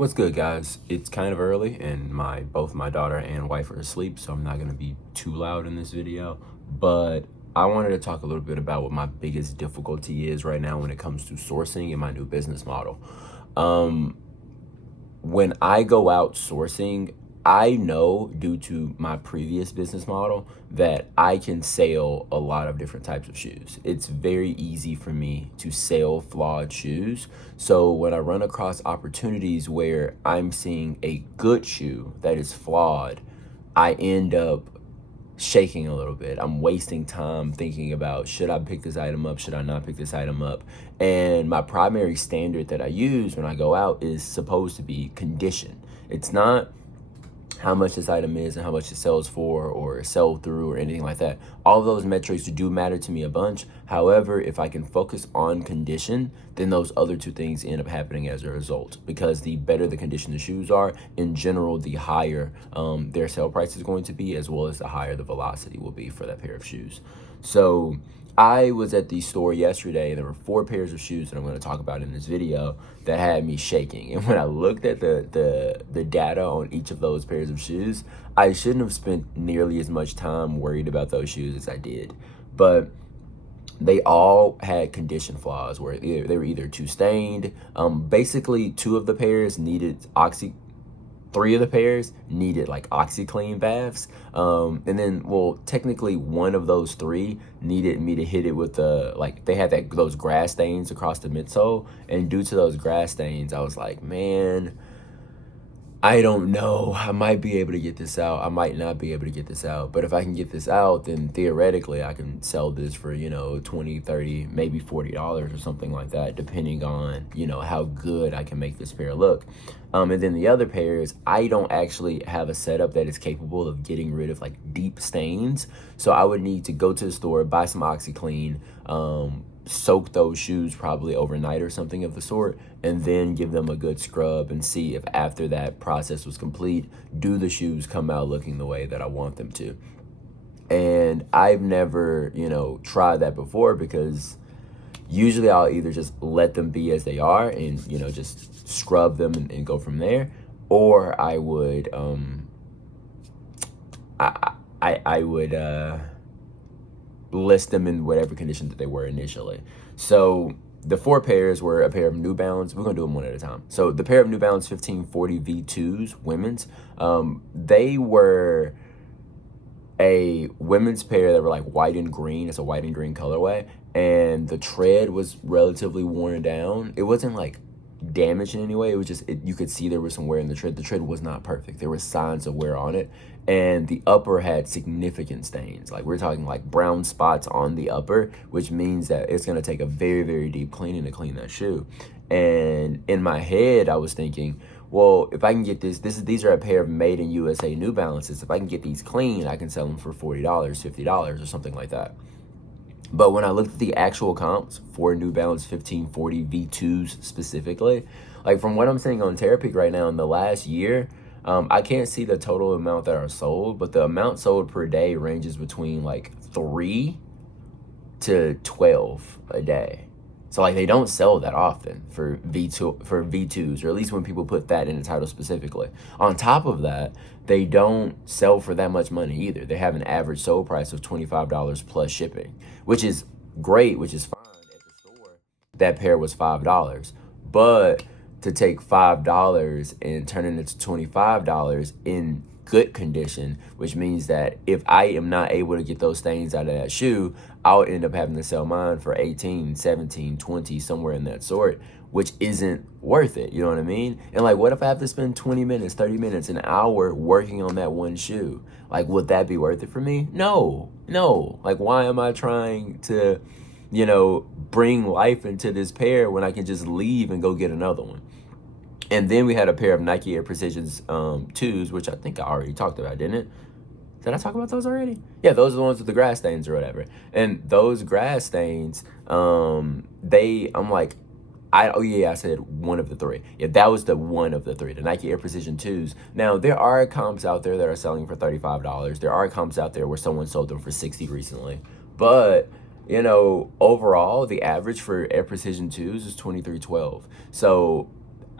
What's good, guys? It's kind of early and both my daughter and wife are asleep, so I'm not going to be too loud in this video, but I wanted to talk a little bit about what my biggest difficulty is right now when it comes to sourcing in my new business model. When I go out sourcing, I know due to my previous business model that I can sell a lot of different types of shoes. It's very easy for me to sell flawed shoes. So when I run across opportunities where I'm seeing a good shoe that is flawed, I end up shaking a little bit. I'm wasting time thinking about, should I pick this item up? Should I not pick this item up? And my primary standard that I use when I go out is supposed to be condition. It's not how much this item is and how much it sells for or sell through or anything like that. All of those metrics do matter to me a bunch. However, if I can focus on condition, then those other two things end up happening as a result, because the better the condition the shoes are, in general, the higher their sale price is going to be, as well as the higher the velocity will be for that pair of shoes. So I was at the store yesterday and there were 4 pairs of shoes that I'm going to talk about in this video that had me shaking. And when I looked at the data on each of those pairs of shoes, I shouldn't have spent nearly as much time worried about those shoes as I did. But they all had condition flaws where they were either too stained. Basically, 2 of the pairs needed 3 of the pairs needed like OxyClean baths. And then, well, technically 1 of those 3 needed me to hit it with they had those grass stains across the midsole. And due to those grass stains, I was like, man, I don't know. I might be able to get this out. I might not be able to get this out. But if I can get this out, then theoretically I can sell this for, $20, $30, maybe $40 or something like that, depending on, how good I can make this pair look. And then the other pairs, I don't actually have a setup that is capable of getting rid of deep stains. So I would need to go to the store, buy some OxyClean, soak those shoes probably overnight or something of the sort, and then give them a good scrub and see if after that process was complete, do the shoes come out looking the way that I want them to. And I've never, tried that before, because usually I'll either just let them be as they are and, just scrub them and go from there, or I would, I would list them in whatever condition that they were initially. So the 4 pairs were a pair of New Balance. We're gonna do them one at a time. So the pair of New Balance 1540 V2s, women's, they were a women's pair that were white and green. It's a white and green colorway, and the tread was relatively worn down. It wasn't damaged in any way. It was just, you could see there was some wear in the tread. The tread was not perfect. There were signs of wear on it, and the upper had significant stains. We're talking brown spots on the upper, which means that it's going to take a very, very deep cleaning to clean that shoe. And in my head, I was thinking, well, if I can get these are a pair of made in USA New Balances. If I can get these clean, I can sell them for $40, $50 or something like that. But when I looked at the actual comps for New Balance 1540 V2s specifically, from what I'm seeing on Terapeak right now in the last year, I can't see the total amount that are sold, but the amount sold per day ranges between 3 to 12 a day. So they don't sell that often for V2s, or at least when people put that in the title specifically. On top of that, they don't sell for that much money either. They have an average sold price of $25 plus shipping, which is great, which is fine. At the store, that pair was $5. But to take $5 and turn it into $25 in good condition, which means that if I am not able to get those stains out of that shoe, I'll end up having to sell mine for 18, 17, 20, somewhere in that sort, which isn't worth it. You know what I mean? And what if I have to spend 20 minutes, 30 minutes, an hour working on that one shoe? Would that be worth it for me? No. Why am I trying to, bring life into this pair when I can just leave and go get another one? And then we had a pair of Nike Air Precisions 2s, which I think I already talked about, didn't it? Did I talk about those already? Yeah, those are the ones with the grass stains or whatever. And those grass stains, I said one of the 3. Yeah, that was the one of the 3, the Nike Air Precision 2s. Now, there are comps out there that are selling for $35. There are comps out there where someone sold them for $60 recently. But, overall, the average for Air Precision 2s is $23.12. So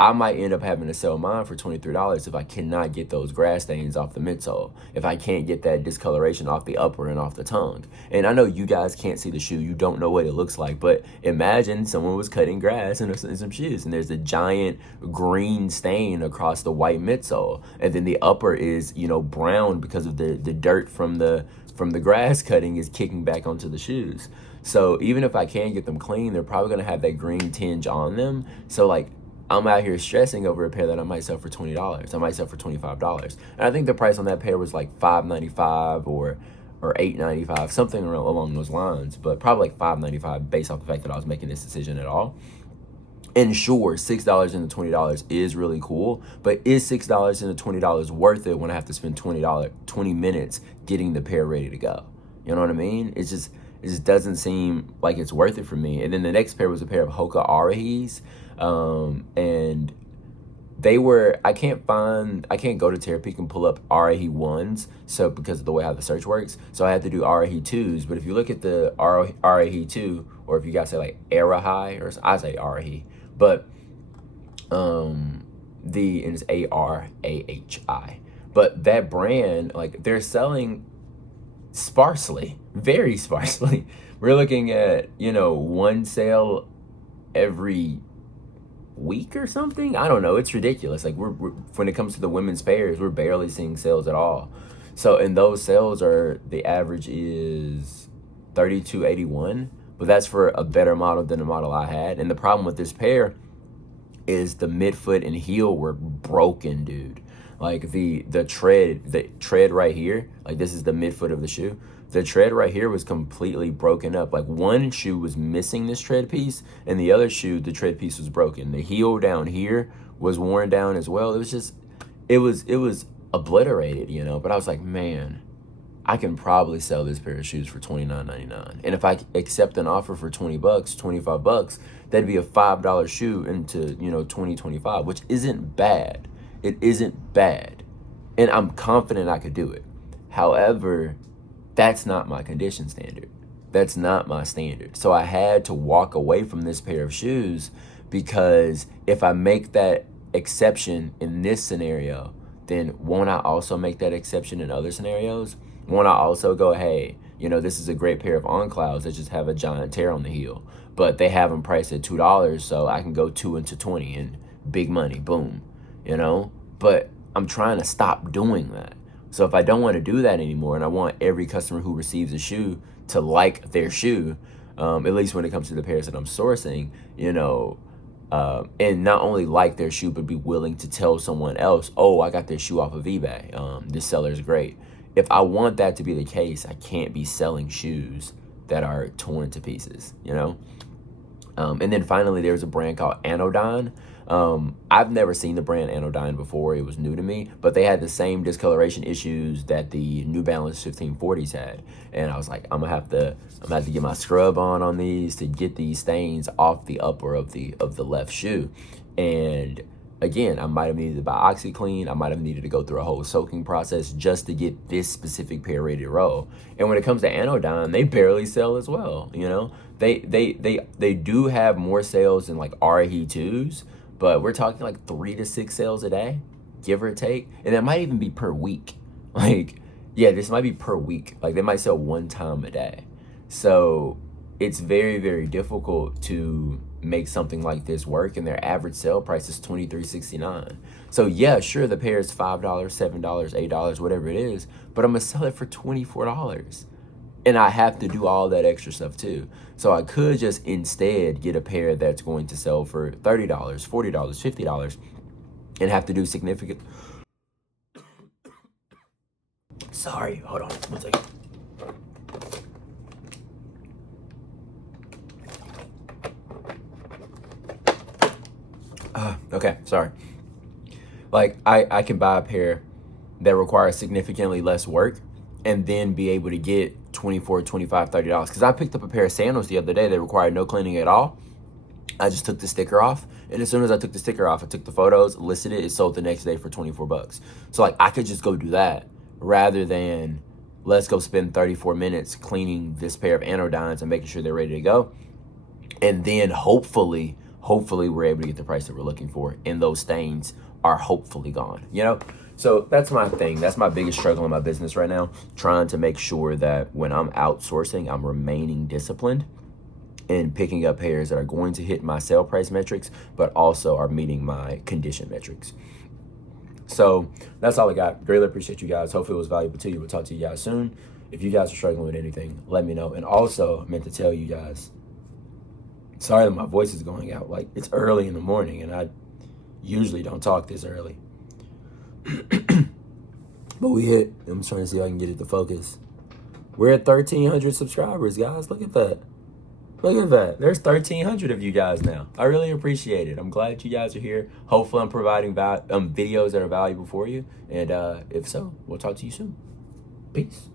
I might end up having to sell mine for $23 if I cannot get those grass stains off the midsole, if I can't get that discoloration off the upper and off the tongue. And I know you guys can't see the shoe, you don't know what it looks like, but imagine someone was cutting grass in some shoes and there's a giant green stain across the white midsole, and then the upper is, brown because of the dirt from the grass cutting is kicking back onto the shoes. So even if I can get them clean, they're probably gonna have that green tinge on them. So like, I'm out here stressing over a pair that I might sell for $20. I might sell for $25. And I think the price on that pair was like $5.95 or $8.95, something along those lines, but probably like $5.95 based off the fact that I was making this decision at all. And sure, $6 and the $20 is really cool, but is $6 and the $20 worth it when I have to spend 20 minutes getting the pair ready to go? You know what I mean? It just doesn't seem like it's worth it for me. And then the next pair was a pair of Hoka Arahis. And they were, I can't go to Terapeak and pull up Arahi 1s, so because of the way how the search works. So I had to do Arahi 2s. But if you look at the Arahi 2, or if you guys say like Arahi, or I say Arahi, but and it's Arahi. But that brand, like, they're selling sparsely, very sparsely. We're looking at, one sale every week or something. I don't know. It's ridiculous. Like, we're when it comes to the women's pairs, we're barely seeing sales at all. So, and those sales the average is $32.81, but that's for a better model than the model I had. And the problem with this pair is the midfoot and heel were broken, dude. Like the tread right here, like this is the midfoot of the shoe. The tread right here was completely broken up. Like one shoe was missing this tread piece, and the other shoe, the tread piece was broken. The heel down here was worn down as well. It was obliterated, But I was like, man, I can probably sell this pair of shoes for $29.99. And if I accept an offer for $20, $25, that'd be a $5 shoe into 2025, which isn't bad. It isn't bad. And I'm confident I could do it. However, that's not my condition standard. That's not my standard. So I had to walk away from this pair of shoes, because if I make that exception in this scenario, then won't I also make that exception in other scenarios? Won't I also go, hey, this is a great pair of On Clouds that just have a giant tear on the heel, but they have them priced at $2, so I can go 2 into 20 and big money, boom, But I'm trying to stop doing that. So if I don't want to do that anymore, and I want every customer who receives a shoe to like their shoe, at least when it comes to the pairs that I'm sourcing, and not only like their shoe, but be willing to tell someone else, oh, I got this shoe off of eBay. This seller is great. If I want that to be the case, I can't be selling shoes that are torn to pieces, And then finally, there's a brand called Anodyne. I've never seen the brand Anodyne before. It was new to me, but they had the same discoloration issues that the New Balance 1540s had. And I was like, I'm gonna have to get my scrub on these to get these stains off the upper of the left shoe. And again, I might have needed to buy OxyClean. I might have needed to go through a whole soaking process just to get this specific pair ready to roll. And when it comes to Anodyne, they barely sell as well. They do have more sales than like Arahi 2s, but we're talking like 3 to 6 sales a day, give or take. And that might even be per week. This might be per week. Like they might sell one time a day. So it's very, very difficult to make something like this work, and their average sale price is $23.69. So yeah, sure, the pair is $5, $7, $8, whatever it is, but I'm gonna sell it for $24. And I have to do all that extra stuff too. So I could just instead get a pair that's going to sell for $30, $40, $50, and have to do significant... Sorry, hold on one second. Okay, sorry. Like, I can buy a pair that requires significantly less work and then be able to get $24, $25, $30. Because I picked up a pair of sandals the other day that required no cleaning at all. I just took the sticker off, and as soon as I took the sticker off, I took the photos, listed it, it sold the next day for $24. So like, I could just go do that rather than let's go spend 34 minutes cleaning this pair of Anodynes and making sure they're ready to go. And then hopefully hopefully we're able to get the price that we're looking for, and those things are hopefully gone, you know? So that's my thing. That's my biggest struggle in my business right now, trying to make sure that when I'm outsourcing, I'm remaining disciplined and picking up pairs that are going to hit my sale price metrics, but also are meeting my condition metrics. So that's all I got. Greatly appreciate you guys. Hopefully it was valuable to you. We'll talk to you guys soon. If you guys are struggling with anything, let me know. And also, I meant to tell you guys, sorry that my voice is going out. Like, it's early in the morning, and I usually don't talk this early. But I'm trying to see if I can get it to focus. We're at 1,300 subscribers, guys. Look at that. Look at that. There's 1,300 of you guys now. I really appreciate it. I'm glad you guys are here. Hopefully I'm providing videos that are valuable for you. And if so, we'll talk to you soon. Peace.